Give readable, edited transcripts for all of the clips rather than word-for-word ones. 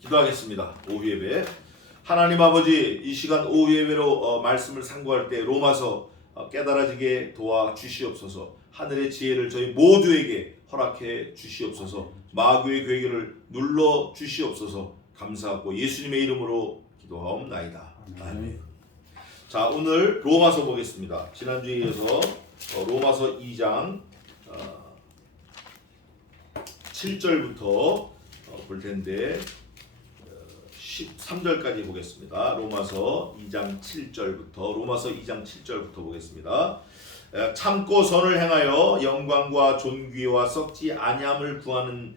기도하겠습니다. 오후 예배. 하나님 아버지, 이 시간 오후 예배로 말씀을 상고할 때 로마서 깨달아지게 도와 주시옵소서. 하늘의 지혜를 저희 모두에게 허락해 주시옵소서. 마귀의 괴계를 눌러 주시옵소서. 감사하고 예수님의 이름으로 기도하옵나이다. 아멘. 자, 오늘 로마서 보겠습니다. 지난주에 이어서 로마서 2장 7절부터 볼 텐데 13절까지 보겠습니다. 로마서 2장 7절부터 보겠습니다. 참고 선을 행하여 영광과 존귀와 썩지 아니함을 구하는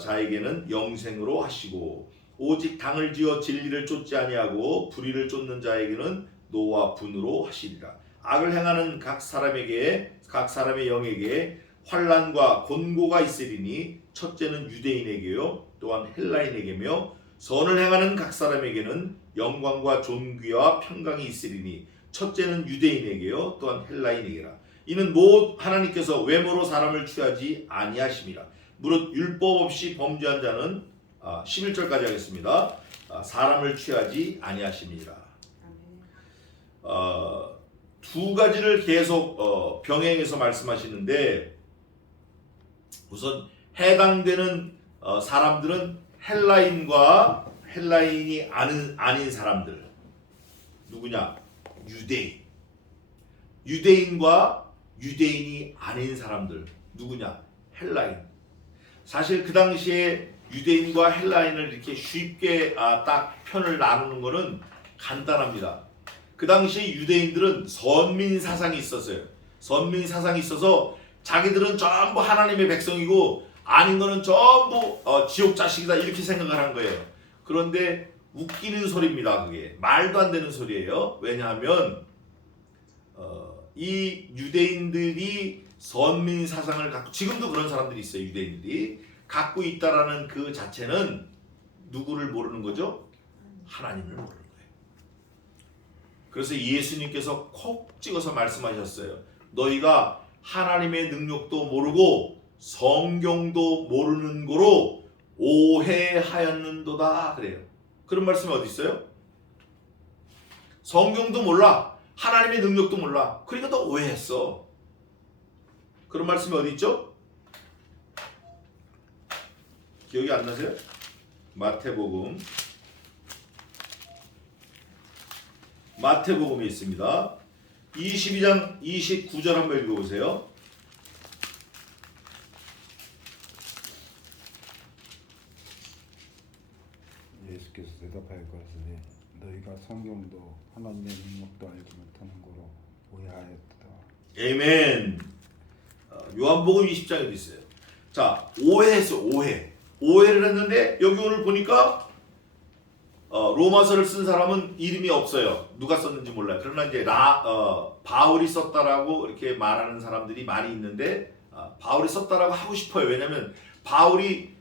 자에게는 영생으로 하시고, 오직 당을 지어 진리를 쫓지 아니하고 불의를 쫓는 자에게는 노와 분으로 하시리라. 악을 행하는 각 사람의 영에게 환난과 곤고가 있으리니, 첫째는 유대인에게요 또한 헬라인에게며, 선을 행하는 각 사람에게는 영광과 존귀와 평강이 있으리니, 첫째는 유대인에게요 또한 헬라인에게라. 이는 하나님께서 외모로 사람을 취하지 아니하심이라. 무릇 율법 없이 범죄한 자는 11절까지 하겠습니다. 사람을 취하지 아니하심이라. 두 가지를 계속 병행해서 말씀하시는데, 우선 해당되는 사람들은 헬라인이 아닌 사람들. 누구냐? 유대인과 유대인이 아닌 사람들. 누구냐? 헬라인. 사실 그 당시에 유대인과 헬라인을 이렇게 쉽게 딱 편을 나누는 것은 간단합니다. 그 당시에 유대인들은 선민 사상이 있었어요. 선민 사상이 있어서 자기들은 전부 하나님의 백성이고 아닌 거는 전부 지옥 자식이다, 이렇게 생각을 한 거예요. 그런데 웃기는 소리입니다. 그게 말도 안 되는 소리예요. 왜냐하면 이 유대인들이 선민 사상을 갖고, 지금도 그런 사람들이 있어요. 유대인들이 갖고 있다라는 그 자체는 누구를 모르는 거죠? 하나님을 모르는 거예요. 그래서 예수님께서 콕 찍어서 말씀하셨어요. 너희가 하나님의 능력도 모르고 성경도 모르는 거로 오해하였는도다, 그래요. 그런 말씀이 어디 있어요? 성경도 몰라, 하나님의 능력도 몰라, 그러니까 너 오해했어. 그런 말씀이 어디 있죠? 기억이 안 나세요? 마태복음에 있습니다. 22장 29절 한번 읽어보세요. 예수께서 대답하여 가라사대 너희가 성경도 하나님의 능력도 알지 못하는 거로 오해하였다. 아멘. 요한복음 20장에도 있어요. 자, 오해했어. 오해를 했는데 여기 오늘 보니까 로마서를 쓴 사람은 이름이 없어요. 누가 썼는지 몰라요. 그러나 이제 바울이 썼다라고 이렇게 말하는 사람들이 많이 있는데, 바울이 썼다라고 하고 싶어요. 왜냐하면 바울이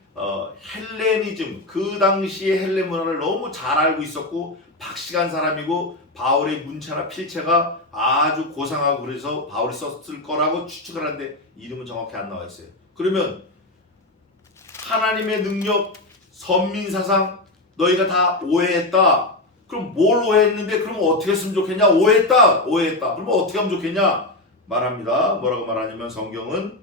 헬레니즘, 그 당시의 헬레 문화를 너무 잘 알고 있었고 박식한 사람이고, 바울의 문체나 필체가 아주 고상하고, 그래서 바울이 썼을 거라고 추측을 하는데 이름은 정확히 안 나와 있어요. 그러면 하나님의 능력, 선민사상 너희가 다 오해했다. 그럼 뭘 오해했는데, 그럼 어떻게 했으면 좋겠냐? 오해했다. 그럼 어떻게 하면 좋겠냐? 말합니다. 뭐라고 말하냐면, 성경은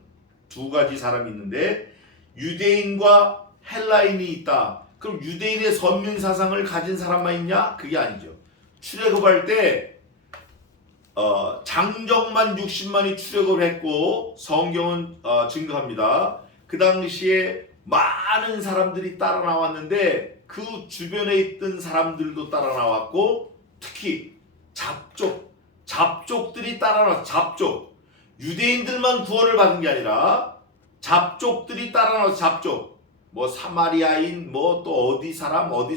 두 가지 사람이 있는데 유대인과 헬라인이 있다. 그럼 유대인의 선민 사상을 가진 사람만 있냐? 그게 아니죠. 출애굽할 때 장정만 60만이 출애굽을 했고, 성경은 증거합니다. 그 당시에 많은 사람들이 따라 나왔는데 그 주변에 있던 사람들도 따라 나왔고, 특히 잡족들이 따라 나왔어요. 잡족. 유대인들만 구원을 받은 게 아니라 잡족들이 따라 나왔어요. 잡족. 뭐 사마리아인, 뭐 또 어디 사람, 뭐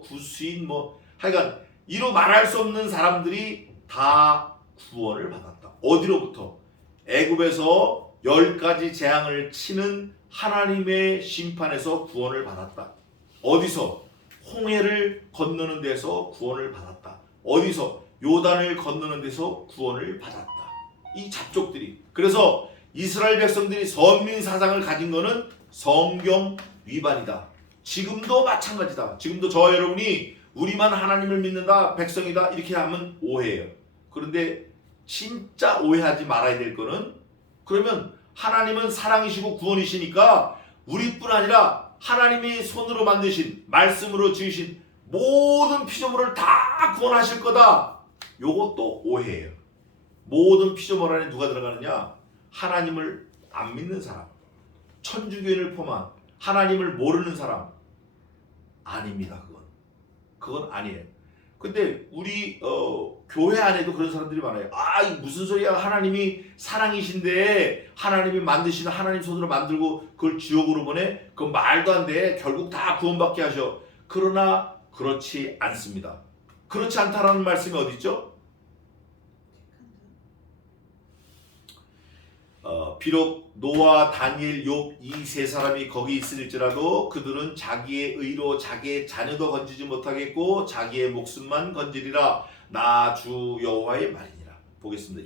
구스인, 뭐 하여간 이로 말할 수 없는 사람들이 다 구원을 받았다. 어디로부터? 애굽에서 10가지 재앙을 치는 하나님의 심판에서 구원을 받았다. 어디서? 홍해를 건너는 데서 구원을 받았다. 어디서? 요단을 건너는 데서 구원을 받았다. 이 잡족들이. 그래서 이스라엘 백성들이 선민 사상을 가진 거는 성경 위반이다. 지금도 마찬가지다. 지금도 저와 여러분이 우리만 하나님을 믿는다, 백성이다 이렇게 하면 오해예요. 그런데 진짜 오해하지 말아야 될 거는, 그러면 하나님은 사랑이시고 구원이시니까 우리뿐 아니라 하나님이 손으로 만드신, 말씀으로 지으신 모든 피조물을 다 구원하실 거다. 요것도 오해예요. 모든 피조물 안에 누가 들어가느냐? 하나님을 안 믿는 사람, 천주교인을 포함한 하나님을 모르는 사람 아닙니다. 그건 아니에요. 근데 우리 교회 안에도 그런 사람들이 많아요. 아, 무슨 소리야? 하나님이 사랑이신데 하나님이 만드시는, 하나님 손으로 만들고 그걸 지옥으로 보내? 그건 말도 안 돼. 결국 다 구원받게 하셔. 그러나 그렇지 않습니다. 그렇지 않다라는 말씀이 어디 있죠? 비록 노아, 다니엘, 욥 이 세 사람이 거기 있을지라도 그들은 자기의 의로 자기의 자녀도 건지지 못하겠고 자기의 목숨만 건지리라. 나 주 여호와의 말이니라. 보겠습니다.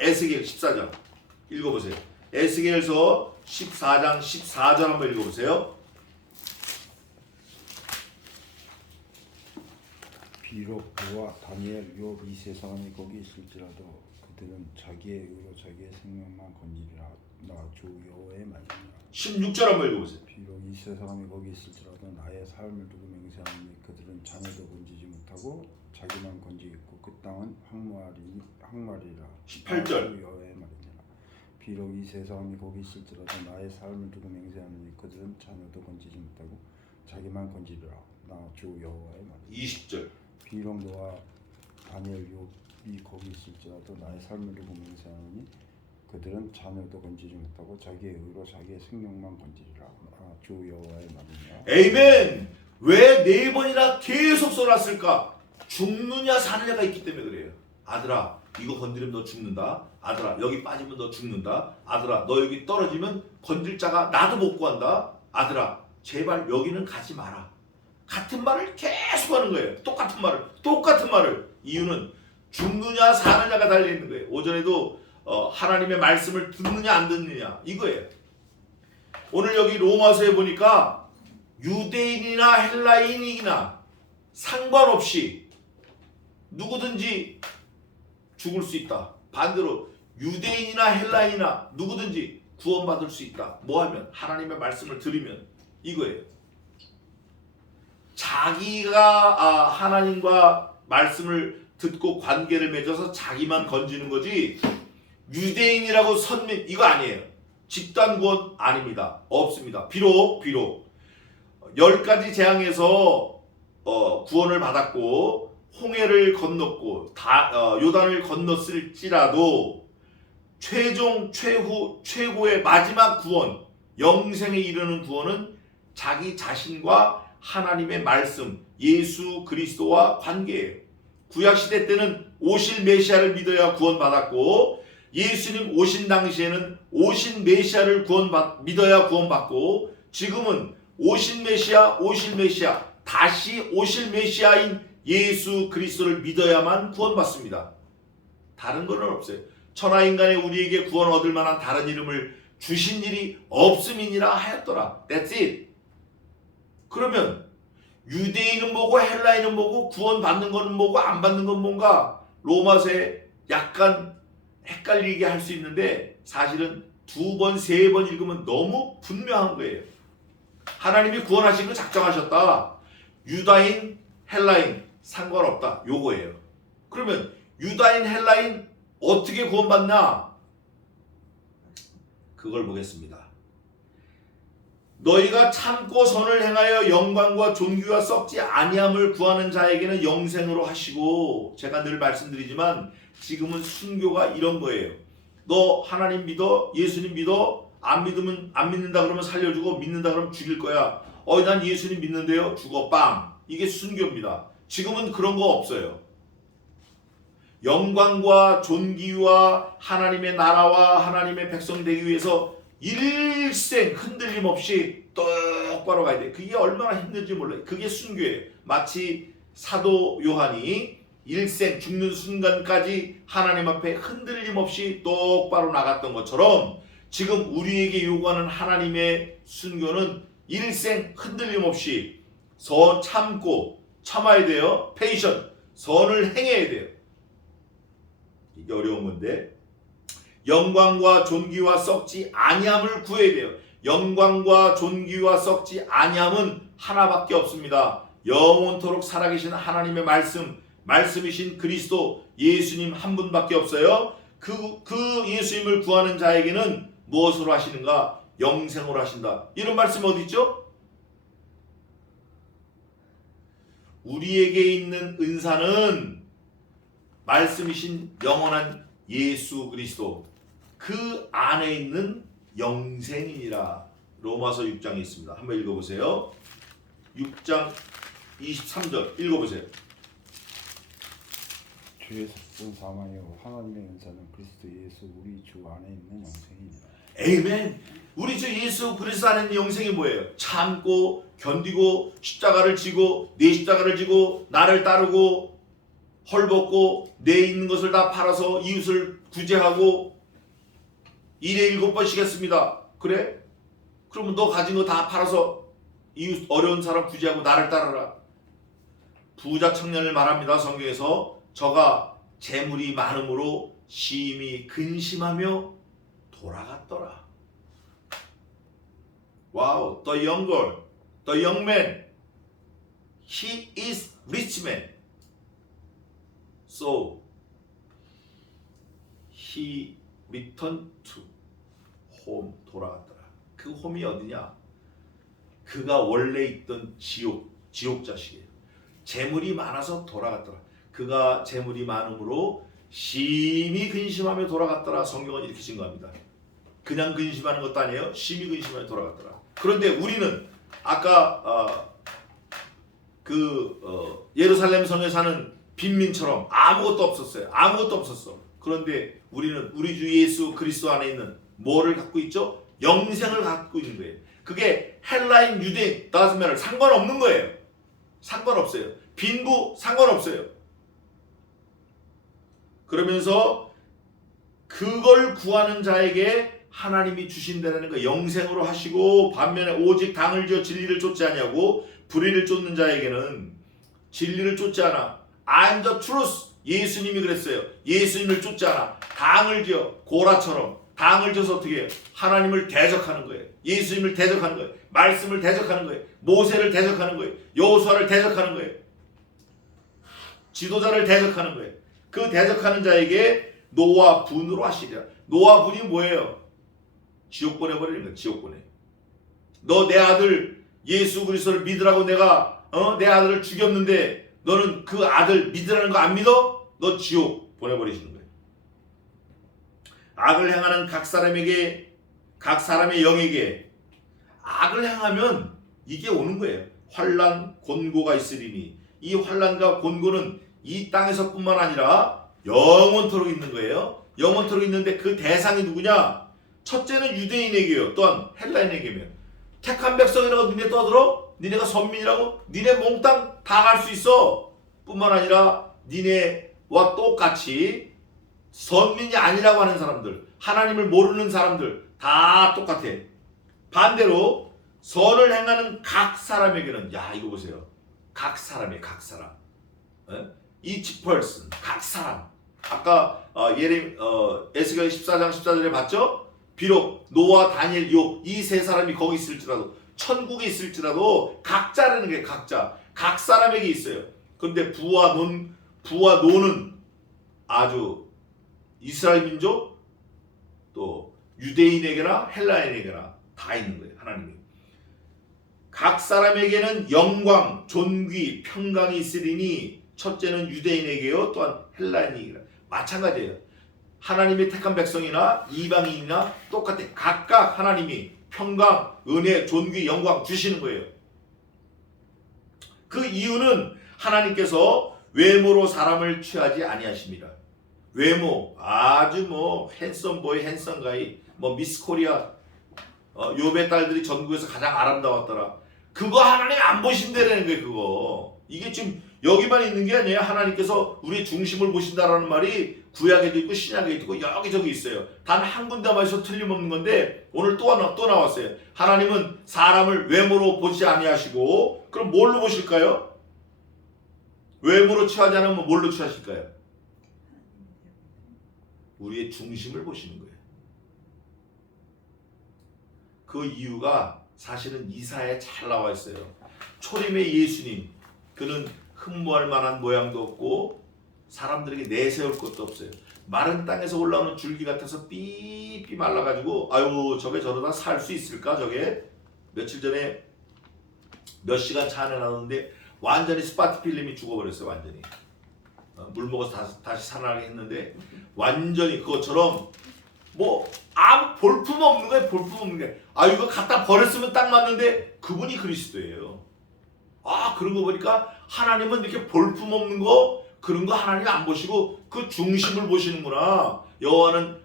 에스겔 14장 읽어보세요. 에스겔서 14장 14절 한번 읽어보세요. 비록 노아, 다니엘, 욥 이 세 사람이 거기 있을지라도 그들은 자기의 의로 자기의 생명만 건지리라. 나 주 여호와의 말이니라. 16절 한번 읽어보세요. 비록 이 세 사람이 거기 있을지라도 나의 삶을 두고 맹세하니 그들은 자녀도 건지지 못하고 자기만 건지겠고 그 땅은 항마리라. 18절. 주 여호와의 말이니라. 비록 이 세 사람이 거기 있을지라도 나의 삶을 두고 맹세하니 그들은 자녀도 건지지 못하고 자기만 건지리라. 나 주 여호와의 말이니라. 20절. 비록 노아, 다니엘, 욥이 거기 있을지라도 나의 삶을 두고 맹세하니 그들은 자녀도 건지지 못하고 자기의 의로 자기의 생명만 건지리라. 주 여호와의 말이니라. 에이멘. 왜 네 번이나 계속 써놨을까? 죽느냐 사느냐가 있기 때문에 그래요. 아들아, 이거 건드리면 너 죽는다. 아들아, 여기 빠지면 너 죽는다. 아들아, 너 여기 떨어지면 건질 자가 나도 못 구한다. 아들아, 제발 여기는 가지 마라. 같은 말을 계속 하는 거예요. 똑같은 말을. 이유는 죽느냐 사느냐가 달려있는 거예요. 오전에도 하나님의 말씀을 듣느냐 안 듣느냐 이거예요. 오늘 여기 로마서에 보니까 유대인이나 헬라인이나 상관없이 누구든지 죽을 수 있다. 반대로 유대인이나 헬라인이나 누구든지 구원받을 수 있다. 뭐하면? 하나님의 말씀을 들으면. 이거예요. 자기가 하나님과 말씀을 듣고 관계를 맺어서 자기만 건지는 거지, 유대인이라고 선민 이거 아니에요. 집단 구원 아닙니다. 없습니다. 비록 10가지 재앙에서 구원을 받았고 홍해를 건넜고 요단을 건넜을지라도 최고의 마지막 구원, 영생에 이르는 구원은 자기 자신과 하나님의 말씀, 예수 그리스도와 관계예요. 구약시대 때는 오실 메시아를 믿어야 구원받았고, 예수님 오신 당시에는 오신 메시아를 믿어야 구원받고, 지금은 오신 메시아, 다시 오실 메시아인 예수 그리스도를 믿어야만 구원받습니다. 다른 거는 없어요. 천하인간의 우리에게 구원 얻을 만한 다른 이름을 주신 일이 없음이니라 하였더라. That's it. 그러면 유대인은 뭐고 헬라인은 뭐고 구원받는 거는 뭐고 안 받는 건 뭔가 로마서에 약간 헷갈리게 할 수 있는데 사실은 2번, 3번 읽으면 너무 분명한 거예요. 하나님이 구원하신 거 작정하셨다. 유다인, 헬라인 상관없다. 요거예요. 그러면 유다인, 헬라인 어떻게 구원받나? 그걸 보겠습니다. 너희가 참고 선을 행하여 영광과 존귀와 썩지 아니함을 구하는 자에게는 영생으로 하시고, 제가 늘 말씀드리지만 지금은 순교가 이런 거예요. 너 하나님 믿어? 예수님 믿어? 안 믿는다 그러면 살려주고 믿는다 그러면 죽일 거야. 난 예수님 믿는데요. 죽어. 빵. 이게 순교입니다. 지금은 그런 거 없어요. 영광과 존귀와 하나님의 나라와 하나님의 백성 되기 위해서 일생 흔들림 없이 똑바로 가야 돼. 그게 얼마나 힘든지 몰라요. 그게 순교예요. 마치 사도 요한이 일생 죽는 순간까지 하나님 앞에 흔들림 없이 똑바로 나갔던 것처럼 지금 우리에게 요구하는 하나님의 순교는 일생 흔들림 없이 선 참고 참아야 돼요. 페이션, 선을 행해야 돼요. 이게 어려운 건데 영광과 존귀와 썩지 아니함을 구해야 돼요. 영광과 존귀와 썩지 아니함은 하나밖에 없습니다. 영원토록 살아계신 하나님의 말씀이신 그리스도 예수님 한 분밖에 없어요. 그 예수님을 구하는 자에게는 무엇으로 하시는가? 영생으로 하신다. 이런 말씀 어디 있죠? 우리에게 있는 은사는 말씀이신 영원한 예수 그리스도 그 안에 있는 영생이니라. 로마서 6장에 있습니다. 한번 읽어보세요. 6장 23절 읽어보세요. 주의 삭은 사망이요 하나님의 은사는 그리스도 예수 우리 주 안에 있는 영생이니라. 에이멘. 우리 주 예수 그리스도 안에 있는 영생이 뭐예요? 참고 견디고 십자가를 지고 내 십자가를 지고 나를 따르고 헐벗고 내 있는 것을 다 팔아서 이웃을 구제하고 일에 7번씩 했습니다. 그래? 그러면 너 가진 거 다 팔아서 이웃 어려운 사람 구제하고 나를 따르라. 부자 청년을 말합니다. 성경에서 저가 재물이 많음으로 심히 근심하며 돌아갔더라. 와우, the young girl, the young man, he is rich man. So he returned to home. 돌아갔더라. 그 홈이 어디냐? 그가 원래 있던 지옥 자식이에요. 재물이 많아서 돌아갔더라. 그가 재물이 많음으로 심히 근심하며 돌아갔더라. 성경은 이렇게 증거합니다. 그냥 근심하는 것도 아니에요. 심히 근심하며 돌아갔더라. 그런데 우리는 아까 예루살렘 성에 사는 빈민처럼 아무것도 없었어요. 아무것도 없었어. 그런데 우리는 우리 주 예수 그리스도 안에 있는 뭐를 갖고 있죠? 영생을 갖고 있는 거예요. 그게 헬라인, 유대인, 다스메를 상관없는 거예요. 상관없어요. 빈부 상관없어요. 그러면서 그걸 구하는 자에게 하나님이 주신다는 거 영생으로 하시고 반면에 오직 당을 지어 진리를 쫓지 아니하고 불의를 쫓는 자에게는 진리를 쫓지 않아. I'm the truth. 예수님이 그랬어요. 예수님을 쫓지 않아. 당을 지어 고라처럼 당을 지어서 어떻게 해요? 하나님을 대적하는 거예요. 예수님을 대적하는 거예요. 말씀을 대적하는 거예요. 모세를 대적하는 거예요. 여호수아를 대적하는 거예요. 지도자를 대적하는 거예요. 그 대적하는 자에게 노와 분으로 하시리라. 노와 분이 뭐예요? 지옥 보내버리는 거예요. 지옥 보내. 너 내 아들 예수 그리스도를 믿으라고 내가 내 아들을 죽였는데 너는 그 아들 믿으라는 거 안 믿어? 너 지옥 보내버리시는 거예요. 악을 행하는 각 사람에게 각 사람의 영에게 악을 행하면 이게 오는 거예요. 환난 곤고가 있으리니 이 환난과 곤고는 이 땅에서뿐만 아니라 영원토록 있는 거예요. 영원토록 있는데 그 대상이 누구냐? 첫째는 유대인에게요. 또한 헬라인에게면 택한 백성이라고 니네 떠들어? 니네가 선민이라고? 니네 몽땅 다 갈 수 있어. 뿐만 아니라 니네와 똑같이 선민이 아니라고 하는 사람들, 하나님을 모르는 사람들 다 똑같아. 반대로 선을 행하는 각 사람에게는 야 이거 보세요. 각 사람이에요. 각 사람. each person. 각 사람. 아까 에스겔 14장 14절에 봤죠? 비록 노아, 다니엘, 욥 이 세 사람이 거기 있을지라도 천국에 있을지라도 각자라는 게 각자. 각 사람에게 있어요. 그런데 부와 노는 아주 이스라엘 민족 또 유대인에게나 헬라인에게나 다 있는 거예요. 하나님이. 각 사람에게는 영광, 존귀, 평강이 있으리니 첫째는 유대인에게요. 또한 헬라인에게나 마찬가지예요. 하나님이 택한 백성이나 이방인이나 똑같아. 각각 하나님이 평강, 은혜, 존귀, 영광 주시는 거예요. 그 이유는 하나님께서 외모로 사람을 취하지 아니하십니다. 외모 아주 핸섬보이, 핸섬가이, 미스 코리아, 욥의 딸들이 전국에서 가장 아름다웠더라. 그거 하나님 안 보신다라는 거예요. 그거 이게 지금 여기만 있는 게 아니에요. 하나님께서 우리의 중심을 보신다라는 말이 구약에도 있고 신약에도 있고 여기저기 있어요. 단 한 군데만에서 틀림없는 건데 오늘 또 나왔어요. 하나님은 사람을 외모로 보지 아니하시고 그럼 뭘로 보실까요? 외모로 취하지 않으면 뭘로 취하실까요? 우리의 중심을 보시는 거예요. 그 이유가 사실은 이사야에 잘 나와 있어요. 초림의 예수님, 그는 흠모할 만한 모양도 없고 사람들에게 내세울 것도 없어요. 마른 땅에서 올라오는 줄기 같아서 삐삐 말라가지고 아유 저게 저러다 살 수 있을까 저게. 며칠 전에 몇 시간 차 안에 나왔는데 완전히 스파트 필름이 죽어버렸어요. 완전히 물 먹어서 다시 살아나게 했는데 완전히 그것처럼 뭐 아무 볼품 없는 거예요. 볼품 없는 게. 아 이거 갖다 버렸으면 딱 맞는데 그분이 그리스도예요. 아 그런 거 보니까 하나님은 이렇게 볼품 없는 거 그런 거 하나님 안 보시고 그 중심을 보시는구나. 여호와는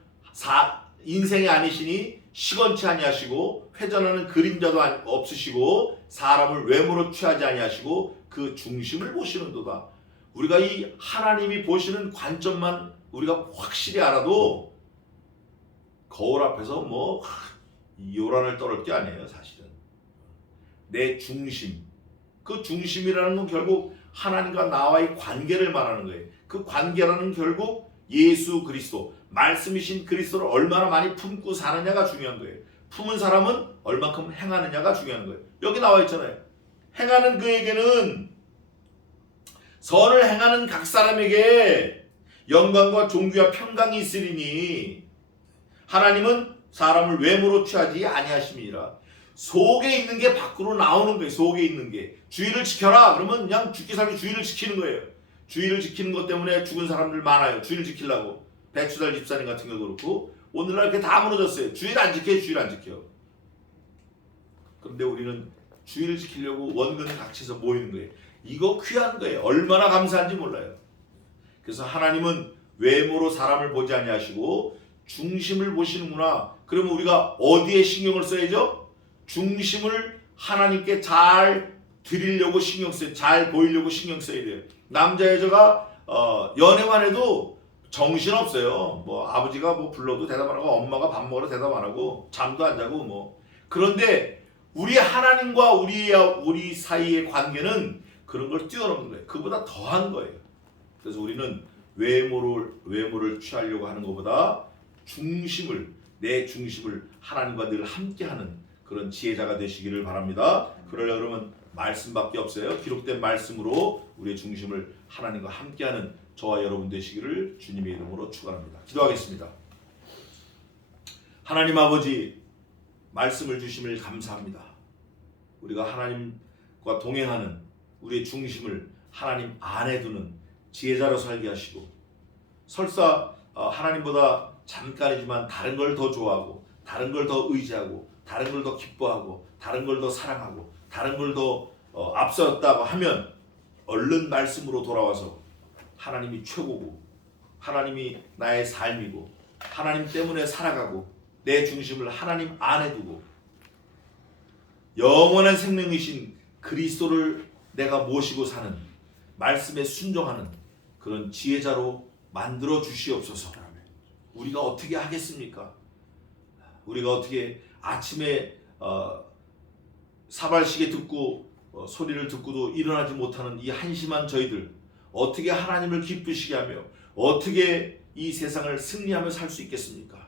인생이 아니시니 시건치 아니하시고 회전하는 그림자도 없으시고 사람을 외모로 취하지 아니하시고 그 중심을 보시는도다. 우리가 이 하나님이 보시는 관점만 우리가 확실히 알아도 거울 앞에서 뭐 요란을 떨을 게 아니에요. 사실은 내 중심, 그 중심이라는 건 결국 하나님과 나와의 관계를 말하는 거예요. 그 관계라는 결국 예수 그리스도, 말씀이신 그리스도를 얼마나 많이 품고 사느냐가 중요한 거예요. 품은 사람은 얼마큼 행하느냐가 중요한 거예요. 여기 나와 있잖아요. 행하는 그에게는, 선을 행하는 각 사람에게 영광과 존귀와 평강이 있으리니 하나님은 사람을 외모로 취하지 아니하심이니라. 속에 있는 게 밖으로 나오는 거예요. 속에 있는 게. 주의를 지켜라. 그러면 그냥 죽기 살기 주의를 지키는 거예요. 주의를 지키는 것 때문에 죽은 사람들 많아요. 주의를 지키려고. 배추달 집사님 같은 경우도 그렇고 오늘날 이렇게 다 무너졌어요. 주의를 안 지켜요. 주의를 안 지켜. 그런데 우리는 주의를 지키려고 원근각치에서 모이는 거예요. 이거 귀한 거예요. 얼마나 감사한지 몰라요. 그래서 하나님은 외모로 사람을 보지 아니하시고 중심을 보시는구나. 그러면 우리가 어디에 신경을 써야죠? 중심을 하나님께 잘 드리려고 신경 써요. 잘 보이려고 신경 써야 돼요. 남자 여자가 연애만 해도 정신없어요. 뭐 아버지가 뭐 불러도 대답 안 하고 엄마가 밥 먹으러 대답 안 하고 잠도 안 자고 뭐. 그런데 우리 하나님과 우리 사이의 관계는 그런 걸 뛰어넘는 거예요. 그보다 더한 거예요. 그래서 우리는 외모를 취하려고 하는 것보다 내 중심을 하나님과 늘 함께하는 그런 지혜자가 되시기를 바랍니다. 그러려고 그러면 말씀밖에 없어요. 기록된 말씀으로 우리의 중심을 하나님과 함께하는 저와 여러분 되시기를 주님의 이름으로 축원합니다. 기도하겠습니다. 하나님 아버지, 말씀을 주심을 감사합니다. 우리가 하나님과 동행하는 우리의 중심을 하나님 안에 두는 지혜자로 살게 하시고, 설사 하나님보다 잠깐이지만 다른 걸 더 좋아하고 다른 걸 더 의지하고 다른 걸 더 기뻐하고 다른 걸 더 사랑하고 다른 걸 더 앞서었다고 하면 얼른 말씀으로 돌아와서 하나님이 최고고 하나님이 나의 삶이고 하나님 때문에 살아가고 내 중심을 하나님 안에 두고 영원한 생명이신 그리스도를 내가 모시고 사는, 말씀에 순종하는 그런 지혜자로 만들어 주시옵소서. 우리가 어떻게 하겠습니까? 우리가 어떻게 아침에 사발시계 듣고 소리를 듣고도 일어나지 못하는 이 한심한 저희들, 어떻게 하나님을 기쁘시게 하며 어떻게 이 세상을 승리하며 살 수 있겠습니까?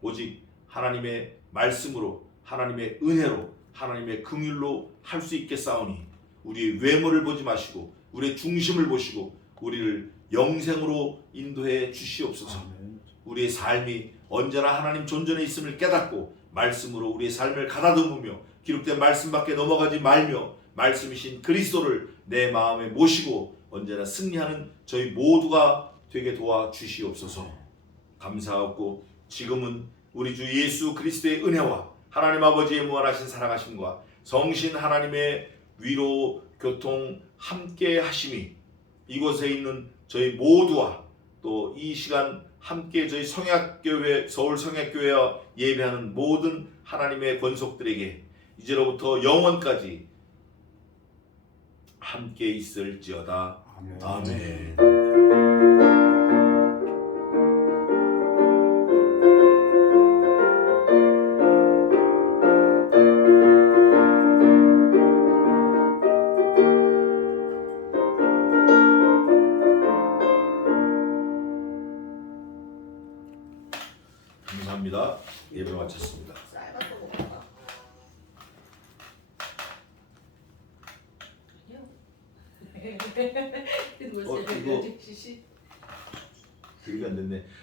오직 하나님의 말씀으로, 하나님의 은혜로, 하나님의 긍휼로 할 수 있겠사오니 우리의 외모를 보지 마시고 우리의 중심을 보시고 우리를 영생으로 인도해 주시옵소서. 우리의 삶이 언제나 하나님 존전에 있음을 깨닫고 말씀으로 우리의 삶을 가다듬으며 기록된 말씀 밖에 넘어가지 말며 말씀이신 그리스도를 내 마음에 모시고 언제나 승리하는 저희 모두가 되게 도와주시옵소서. 감사하고 지금은 우리 주 예수 그리스도의 은혜와 하나님 아버지의 무한하신 사랑하심과 성신 하나님의 위로 교통 함께 하심이 이곳에 있는 저희 모두와 또 이 시간 함께 저희 성약교회, 서울 성약교회와 예배하는 모든 하나님의 권속들에게 이제로부터 영원까지 함께 있을지어다. 아멘. 아멘. 합니다. 예배 마쳤습니다. 쌀밥도 먹어봐. 이거- 이거 기억이 안 됐네.